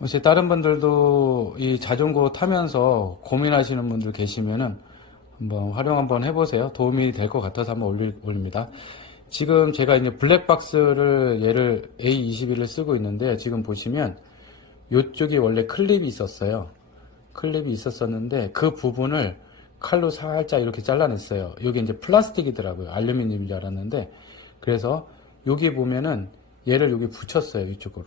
혹시 다른 분들도 이 자전거 타면서 고민하시는 분들 계시면은 한번 활용 한번 해보세요. 도움이 될 것 같아서 한번 올리, 올립니다. 지금 제가 이제 블랙박스를 얘를 A21을 쓰고 있는데 지금 보시면 이쪽이 원래 클립이 있었어요. 클립이 있었었는데 그 부분을 칼로 살짝 이렇게 잘라냈어요. 여기 이제 플라스틱이더라고요. 알루미늄인 줄 알았는데 그래서 여기 보면은 얘를 여기 붙였어요. 이쪽으로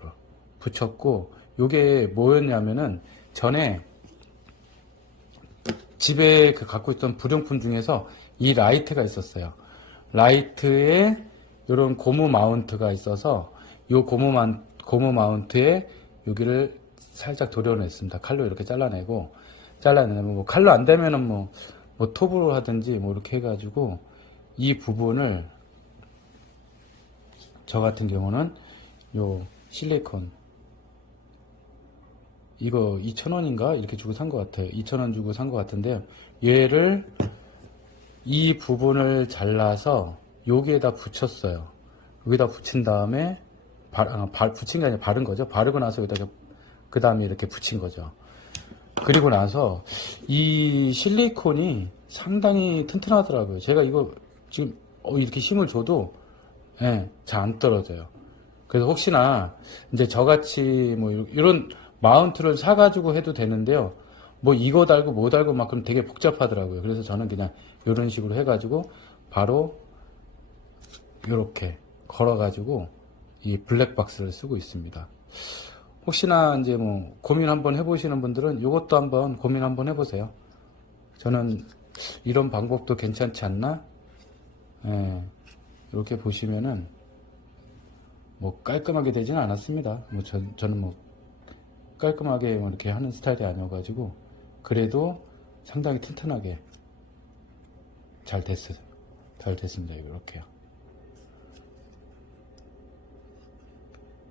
붙였고 요게 뭐였냐면은 전에 집에 그 갖고 있던 불용품 중에서 이 라이트가 있었어요. 라이트에 이런 고무 마운트가 있어서 요 고무 만 고무 마운트에 여기를 살짝 도려냈습니다. 칼로 이렇게 잘라내고 잘라내면 뭐 칼로 안 되면은 뭐, 뭐 톱으로 하든지 뭐 이렇게 해가지고 이 부분을 저 같은 경우는 요 실리콘 이거 2,000원인가 이렇게 주고 산 것 같아요. 2,000원 주고 산 것 같은데 얘를 이 부분을 잘라서 여기에다 붙였어요. 여기다 붙인 다음에 바, 아, 바- 붙인 게 아니라 바른 거죠. 바르고 나서 여기다가 그 다음에 이렇게 붙인 거죠. 그리고 나서 이 실리콘이 상당히 튼튼하더라고요. 제가 이거 지금 어, 이렇게 힘을 줘도 예, 잘 안 떨어져요. 그래서 혹시나 이제 저같이 뭐 이런 마운트를 사가지고 해도 되는데요. 뭐 이거 달고 뭐 달고 막 그럼 되게 복잡하더라고요. 그래서 저는 그냥 이런 식으로 해가지고 바로 이렇게 걸어가지고 이 블랙박스를 쓰고 있습니다. 혹시나 이제 뭐 고민 한번 해보시는 분들은 이것도 한번 고민 한번 해보세요. 저는 이런 방법도 괜찮지 않나? 예, 이렇게 보시면은 뭐 깔끔하게 되지는 않았습니다. 뭐 전, 저는 뭐 깔끔하게 뭐 이렇게 하는 스타일이 아니어가지고 그래도 상당히 튼튼하게 잘 됐어요. 잘 됐습니다. 이렇게요.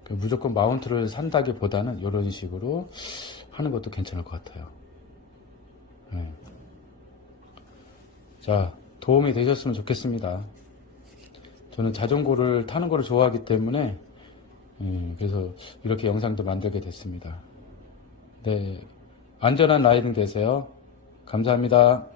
그 무조건 마운트를 산다기보다는 이런 식으로 하는 것도 괜찮을 것 같아요. 네. 자, 도움이 되셨으면 좋겠습니다. 저는 자전거를 타는 거를 좋아하기 때문에 예, 그래서 이렇게 영상도 만들게 됐습니다. 네, 안전한 라이딩 되세요. 감사합니다.